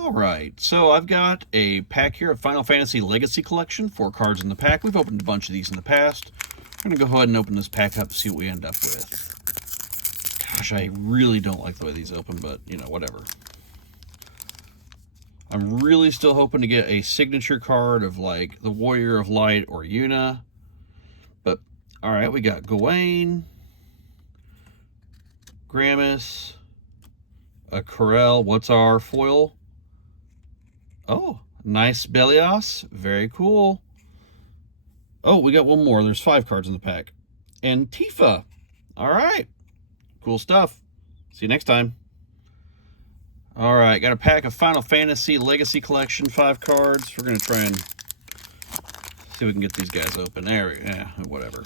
All right, so I've got a pack here of Final Fantasy Legacy Collection, 4 cards in the pack. We've opened a bunch of these in the past. We're going to go ahead and open this pack up and see what we end up with. Gosh, I really don't like the way these open, but, you know, whatever. I'm really still hoping to get a signature card of, like, the Warrior of Light or Yuna. But, all right, we got Gawain, Gramus, a Corel. What's our foil? Oh, nice Belios. Very cool. Oh, we got one more. There's 5 cards in the pack. And Tifa. All right. Cool stuff. See you next time. All right, got a pack of Final Fantasy Legacy Collection, 5 cards. We're going to try and see if we can get these guys open. There, yeah, whatever.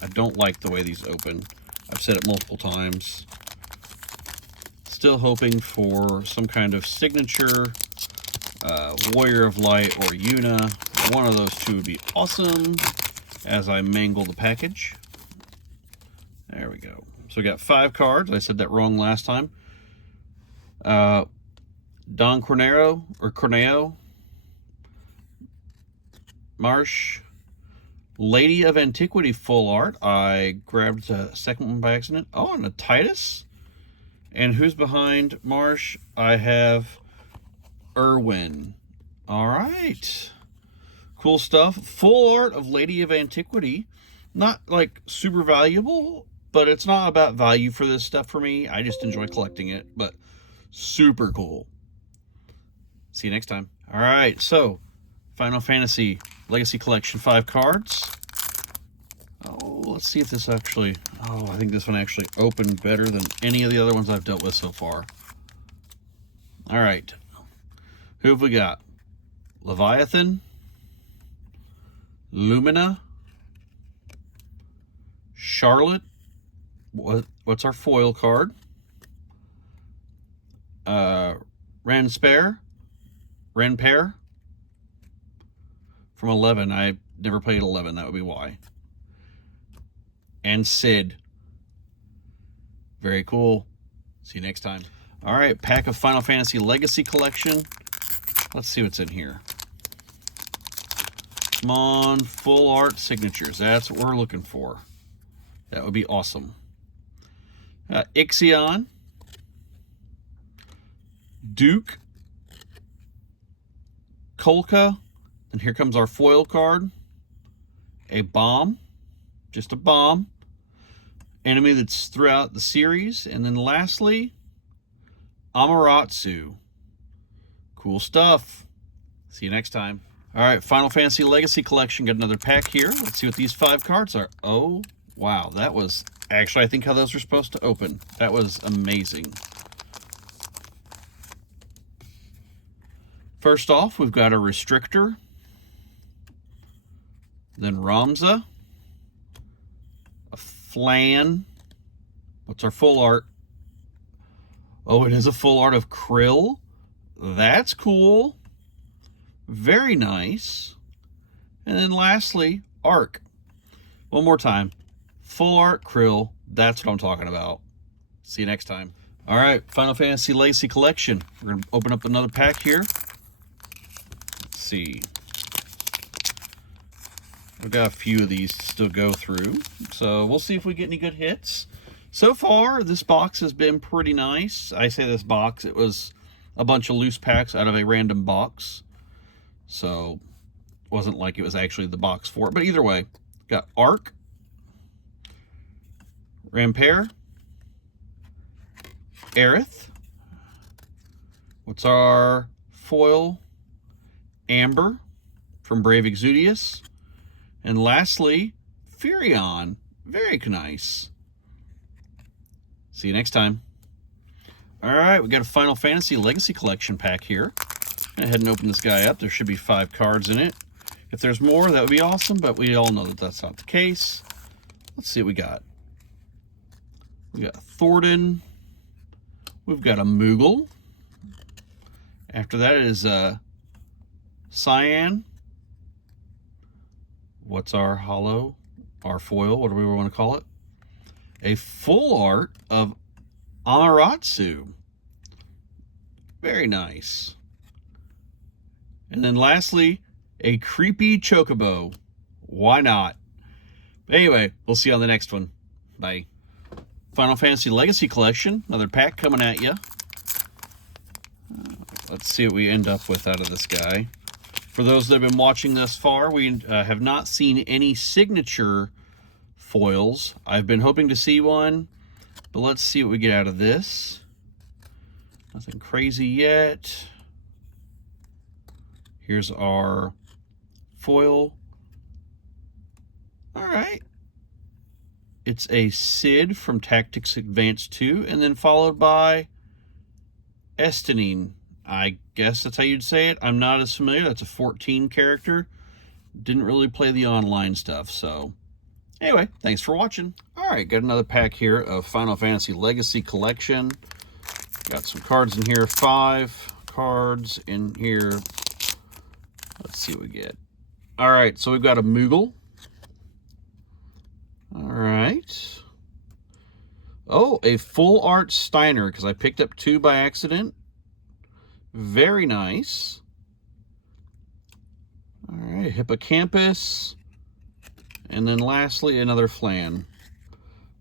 I don't like the way these open. I've said it multiple times. Still hoping for some kind of signature Warrior of Light or Yuna. One of those two would be awesome as I mangle the package. There we go. So we got 5 cards. I said that wrong last time. Don Corneo, Marsh, Lady of Antiquity full art. I grabbed a second one by accident. Oh, and a Titus. And who's behind Marsh? I have Irwin. All right. Cool stuff. Full art of Lady of Antiquity. Not like super valuable, but it's not about value for this stuff for me. I just enjoy collecting it, but super cool. See you next time. All right, so Final Fantasy Legacy Collection, 5 cards. Oh, let's see if this actually... Oh, I think this one actually opened better than any of the other ones I've dealt with so far. All right. Who have we got? Leviathan, Lumina, Charlotte. What's our foil card? Renpair from 11. I never played 11. That would be why. And Sid. Very cool. See you next time. All right, pack of Final Fantasy Legacy Collection. Let's see what's in here. Come on, full art signatures. That's what we're looking for. That would be awesome. Ixion, Duke, Kolka, and here comes our foil card. A bomb, just a bomb. Enemy that's throughout the series. And then lastly, Amaterasu. Cool stuff. See you next time. All right, Final Fantasy Legacy Collection. Got another pack here. Let's see what these 5 cards are. Oh, wow. That was actually, I think, how those were supposed to open. That was amazing. First off, we've got a Restrictor. Then Ramza. A Flan. What's our full art? Oh, it is a full art of Krill. That's cool. Very nice. And then lastly, Arc. One more time. Full art Krill. That's what I'm talking about. See you next time. All right, Final Fantasy Legacy Collection. We're going to open up another pack here. Let's see. We've got a few of these to still go through. So we'll see if we get any good hits. So far, this box has been pretty nice. I say this box, it was a bunch of loose packs out of a random box. So it wasn't like it was actually the box for it. But either way, got Arc, Renpair, Aerith. What's our foil? Amber from Brave Exudius. And lastly, Furion. Very nice. See you next time. All right, we got a Final Fantasy Legacy Collection pack here. Go ahead and open this guy up. There should be 5 cards in it. If there's more, that would be awesome, but we all know that that's not the case. Let's see what we got. We got Thornton. We've got a Moogle. After that is Cyan. What's our holo? Our foil, what do we want to call it? A full art of Amaterasu. Very nice. And then lastly, a creepy Chocobo. Why not? But anyway, we'll see you on the next one. Bye. Final Fantasy Legacy Collection, another pack coming at you. Let's see what we end up with out of this guy. For those that have been watching thus far, we have not seen any signature foils. I've been hoping to see one, but let's see what we get out of this. Nothing crazy yet. Here's our foil. All right. It's a Cid from Tactics Advance 2, and then followed by Estinine. I guess that's how you'd say it. I'm not as familiar. That's a 14 character. Didn't really play the online stuff, so anyway, thanks for watching. All right, got another pack here of Final Fantasy Legacy Collection. Got some cards in here, 5 cards in here. Let's see what we get. All right, so we've got a Moogle. All right. Oh, a full art Steiner, because I picked up 2 by accident. Very nice. All right, Hippocampus. And then lastly, another Flan.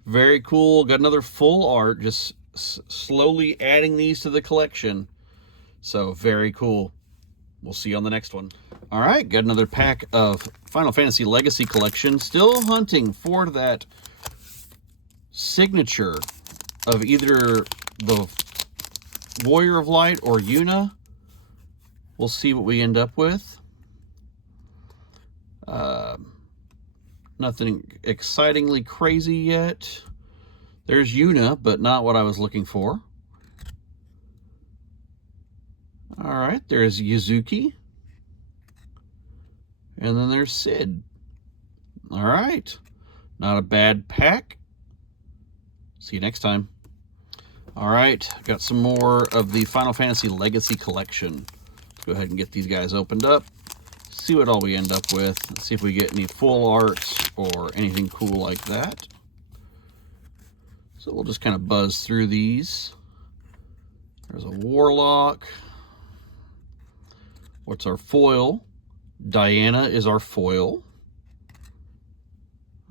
Very cool. Got another full art, just slowly adding these to the collection. So very cool. We'll see you on the next one. All right, got another pack of Final Fantasy Legacy Collection. Still hunting for that signature of either the Warrior of Light or Yuna. We'll see what we end up with. Nothing excitingly crazy yet. There's Yuna, but not what I was looking for. All right, there's Yuzuki. And then there's Cid. All right, not a bad pack. See you next time. All right, got some more of the Final Fantasy Legacy Collection. Let's go ahead and get these guys opened up. See what all we end up with. Let's see if we get any full arts or anything cool like that. So we'll just kind of buzz through these. There's a Warlock. What's our foil? Diana is our foil.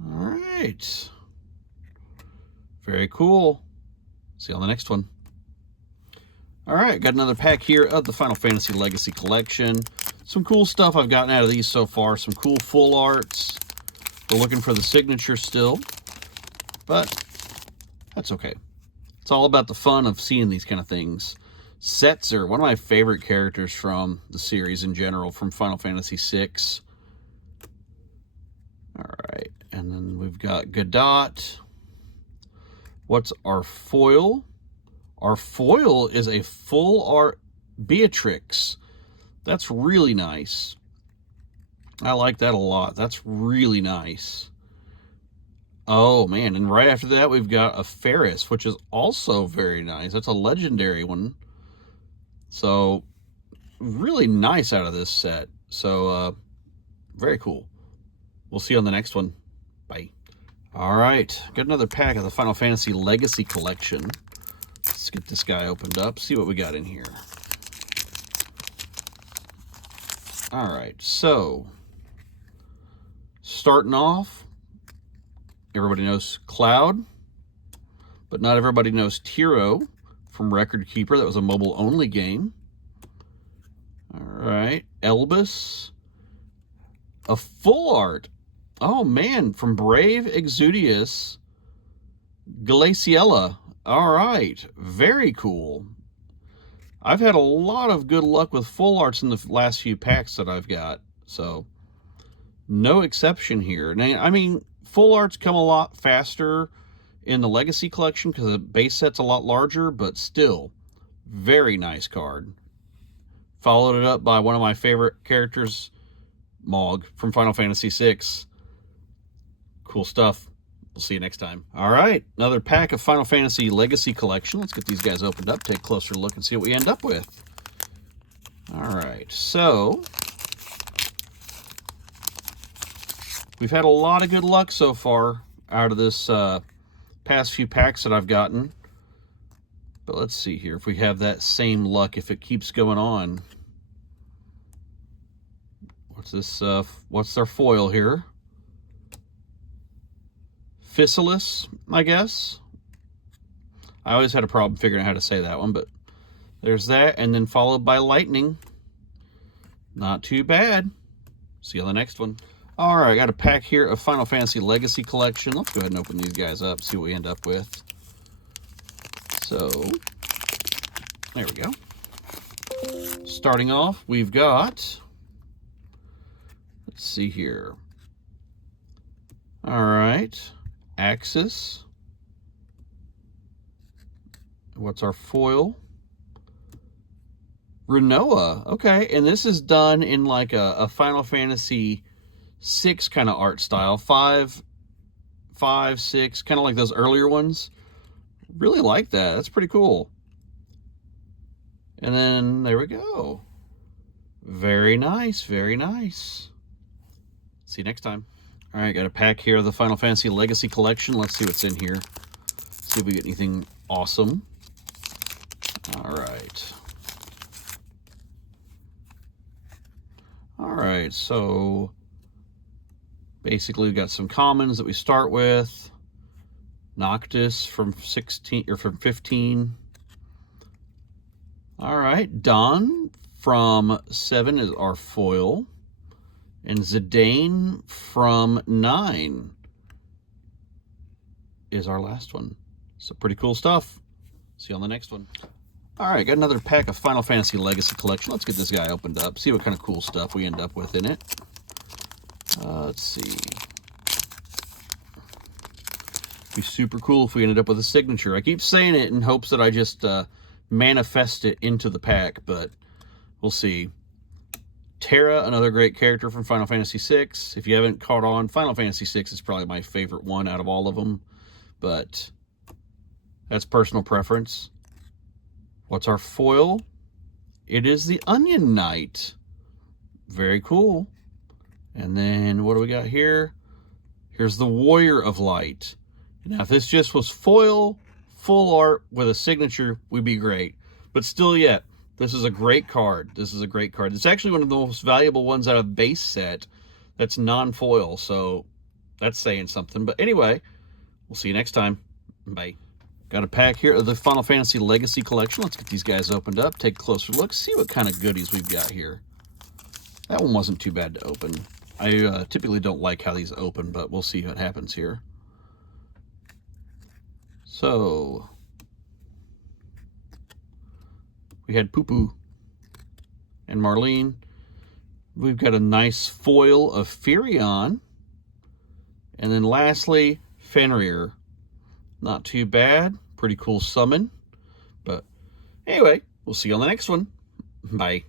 All right. Very cool. See you on the next one. All right, got another pack here of the Final Fantasy Legacy Collection. Some cool stuff I've gotten out of these so far. Some cool full arts. We're looking for the signature still, but that's okay. It's all about the fun of seeing these kind of things. Setzer, one of my favorite characters from the series in general, from Final Fantasy VI. All right, and then we've got Godot. What's our foil? Our foil is a full art Beatrix. That's really nice. I like that a lot. That's really nice. Oh, man. And right after that, we've got a Ferris, which is also very nice. That's a legendary one. So, really nice out of this set. So, very cool. We'll see you on the next one. Bye. All right. Got another pack of the Final Fantasy Legacy Collection. Let's get this guy opened up, see what we got in here. All right, so starting off, everybody knows Cloud, but not everybody knows Tiro from Record Keeper. That was a mobile-only game. All right, Elbus, a full art. Oh, man, from Brave Exudius, Glaciella. All right, very cool. I've had a lot of good luck with full arts in the last few packs that I've got, so no exception here. Now, I mean, full arts come a lot faster in the Legacy Collection because the base set's a lot larger, but still, very nice card. Followed it up by one of my favorite characters, Mog from Final Fantasy VI. Cool stuff. We'll see you next time. All right, another pack of Final Fantasy Legacy Collection. Let's get these guys opened up, take a closer look, and see what we end up with. All right, so we've had a lot of good luck so far out of this past few packs that I've gotten. But let's see here if we have that same luck, if it keeps going on. What's this? What's their foil here? Physalis, I guess. I always had a problem figuring out how to say that one, but there's that, and then followed by Lightning. Not too bad. See you on the next one. All right, I got a pack here of Final Fantasy Legacy Collection. Let's go ahead and open these guys up, see what we end up with. So, there we go. Starting off, we've got, let's see here. All right, Axis. What's our foil? Rinoa. Okay, and this is done in like a Final Fantasy 6 kind of art style. 5, 6, kind of like those earlier ones. Really like that. That's pretty cool. And then there we go. Very nice, very nice. See you next time. All right, got a pack here of the Final Fantasy Legacy Collection. Let's see what's in here. See if we get anything awesome. All right. All right, so basically we've got some commons that we start with. Noctis from 16 or from 15. All right, Dawn from 7 is our foil. And Zidane from 9 is our last one. So pretty cool stuff. See you on the next one. All right, got another pack of Final Fantasy Legacy Collection. Let's get this guy opened up, see what kind of cool stuff we end up with in it. Let's see. Be super cool if we ended up with a signature. I keep saying it in hopes that I just manifest it into the pack, but we'll see. Terra, another great character from Final Fantasy VI. If you haven't caught on, Final Fantasy VI is probably my favorite one out of all of them, but that's personal preference. What's our foil? It is the Onion Knight. Very cool. And then what do we got here? Here's the Warrior of Light. Now, if this just was foil, full art with a signature, would be great. But still yet, this is a great card. This is a great card. It's actually one of the most valuable ones out of base set that's non-foil, so that's saying something. But anyway, we'll see you next time. Bye. Got a pack here of the Final Fantasy Legacy Collection. Let's get these guys opened up, take a closer look, see what kind of goodies we've got here. That one wasn't too bad to open. I typically don't like how these open, but we'll see what happens here. So, we had Poo Poo and Marlene. We've got a nice foil of Firion. And then lastly, Fenrir. Not too bad. Pretty cool summon. But anyway, we'll see you on the next one. Bye.